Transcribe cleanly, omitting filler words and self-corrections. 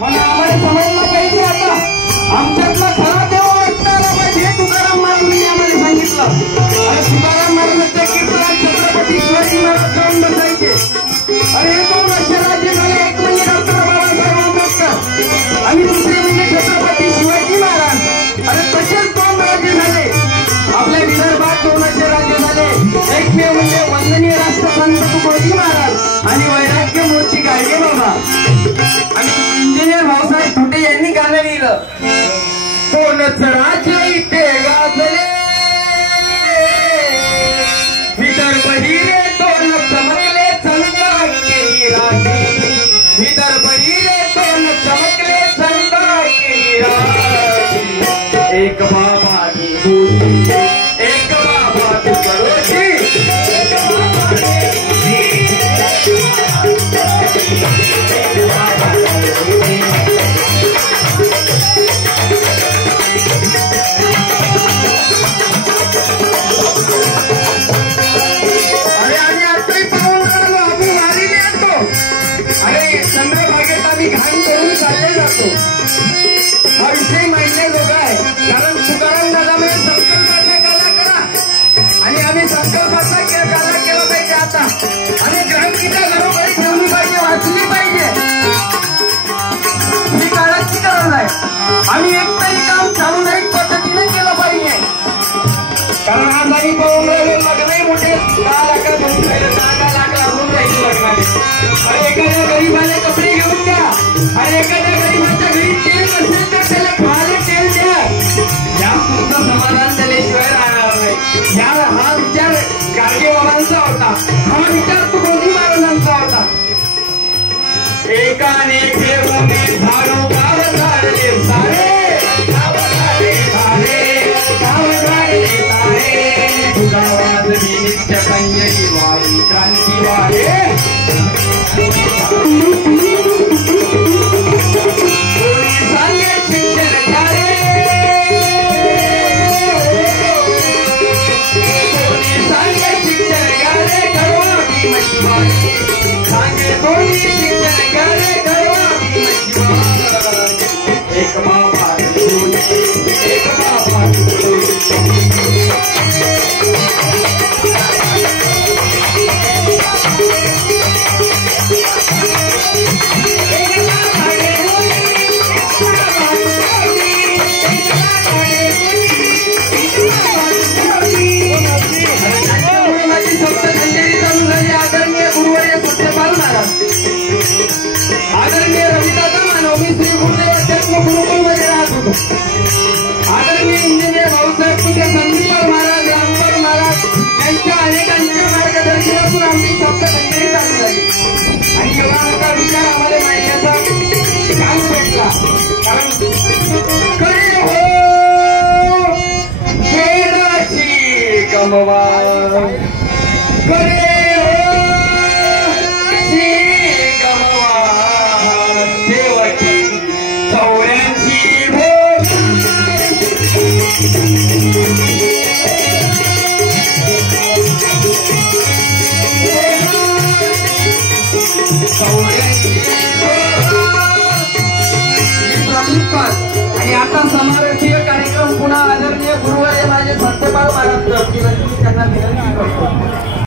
मला आम्हाला समजलं पाहिजे आता आमच्यातला खरा देव ओळखणारा पाहिजे हे तुकाराम महाराजांनी आम्हाला सांगितलं। अरे तुकाराम महाराजांच्या कीर्तनात छत्रपती शिवाजी महाराज जाऊन बसायचे। अरे हे दोन असे राज्य झाले, एक म्हणजे डॉक्टर बाबासाहेब आंबेडकर आणि दुसरे म्हणजे छत्रपती शिवाजी महाराज। अरे तसेच दोन राज्य झाले आपल्या विदर्भात, दोन असे राज्य झाले। एकमेव म्हणजे वंदनीय राष्ट्रसंत तुकडोजी महाराज आणि वैराग्य मूर्ती गाडगे बाबा। आणि इंजिनियर भाऊसाहेब थोटे यांनी गाणं लिहिलं, कोणच राज्य इथे गाजले विदर्भ हिरे दोन चमकले चंदा केली राशी, विदर्भ हिरे दोन चमकले चंदा केली राशी। एक बाबा निभूती एक बाबा तुकडोजी, घाण करून चालले जातो। हा विषय मांडण्याजोगा आहे, कारण तुकाराम दादा म्हणजे संकल्पाचा गाला करा आणि आम्ही संकल्पाचा गाला केला पाहिजे आता। आणि ग्रामगीता घरोघरी ठेवली पाहिजे, वाचली पाहिजे, ही काळाची गरज आहे। आम्ही एकतरी काम सामुदायिक पद्धतीने केलं पाहिजे, कारण आज आम्ही पाहून राहिलो लग्नही मोठे 10 लाखात होऊन राहिले, 10 लाख लागून राहील लग्नाने। आणि एखाद्या गरीबाने कपडे घेऊन द्या आणि एखाद्या गरीबाच्या घरी तेल नसेल तर त्याला खायला तेल द्या, या तुमचं समाधान झाल्याशिवाय राहणार नाही। हा विचार गाडगे बाबांचा होता, हा विचार तुकडोजी महाराजांचा होता। एकाने घेऊन झाडू गाव झाडले सारे, गाव झाडले सारे, गाव झाडले सारे, गावात नित्य पंजरी वारी क्रांती वारे। एक बाबा एक बाबा आदरणीय रविदादा मानवमी श्री गुरुदेव अध्यात्म गुरुकुल मध्ये राहत होतो। आदरणीय इंजिनियर भाऊसाहेब पुत्र संदीपाल महाराज, रामपाल महाराज यांच्या अनेकांच्या मार्गदर्शनातून आमची सप्तखंडेरी चालू झाली। आणि एवढा विचार आम्हाला मांडण्याचा चान्स भेटला, कारण करे हो खेळाची गमवा, करे आणि आता समारोपीय कार्यक्रम पुन्हा आदरणीय गुरुवारी माझे सत्यपाल महाराज करतील, त्यांना विनंती करतो।